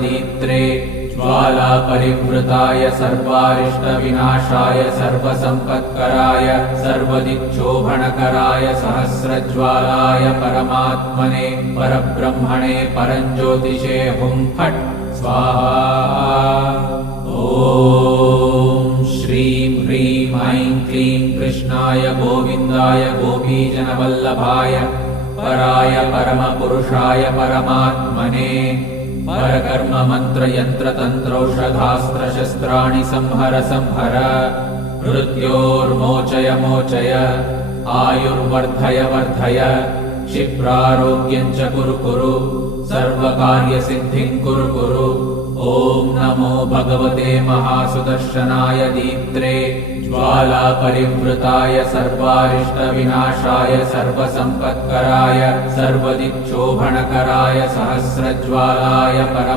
दीप्त्रे ज्वाला परिवृताय सर्वारिष्टविनाशाय सर्वसम्पत्कराय सर्वदिक्शोभनकराय सहस्रज्वालाय परमात्मने परब्रह्मणे परञ्ज्योतिषे हुं फट् स्वाहा। ॐ श्रीं ह्रीं ऐं क्लीं कृष्णाय गोविन्दाय गोपीजनवल्लभाय पराय परमपुरुषाय परमात्मने परकर्म मंत्र यंत्र तंत्रौषधास्त्र शस्त्राणि संहर संहर मृत्योर्मोचय मोचय आयुर्वर्धय वर्धय क्षिप्रारोग्यं च कुरु कुरु सर्वकार्यसिद्धिं कुरु कुरु। ॐ नमो भगवते महासुदर्शनाय दीप्त्रे ज्वाला परिवृताय सर्वारिष्टविनाशाय सर्वसम्पत्कराय सर्वदिक्शोभनकराय सहस्रज्वालाय परम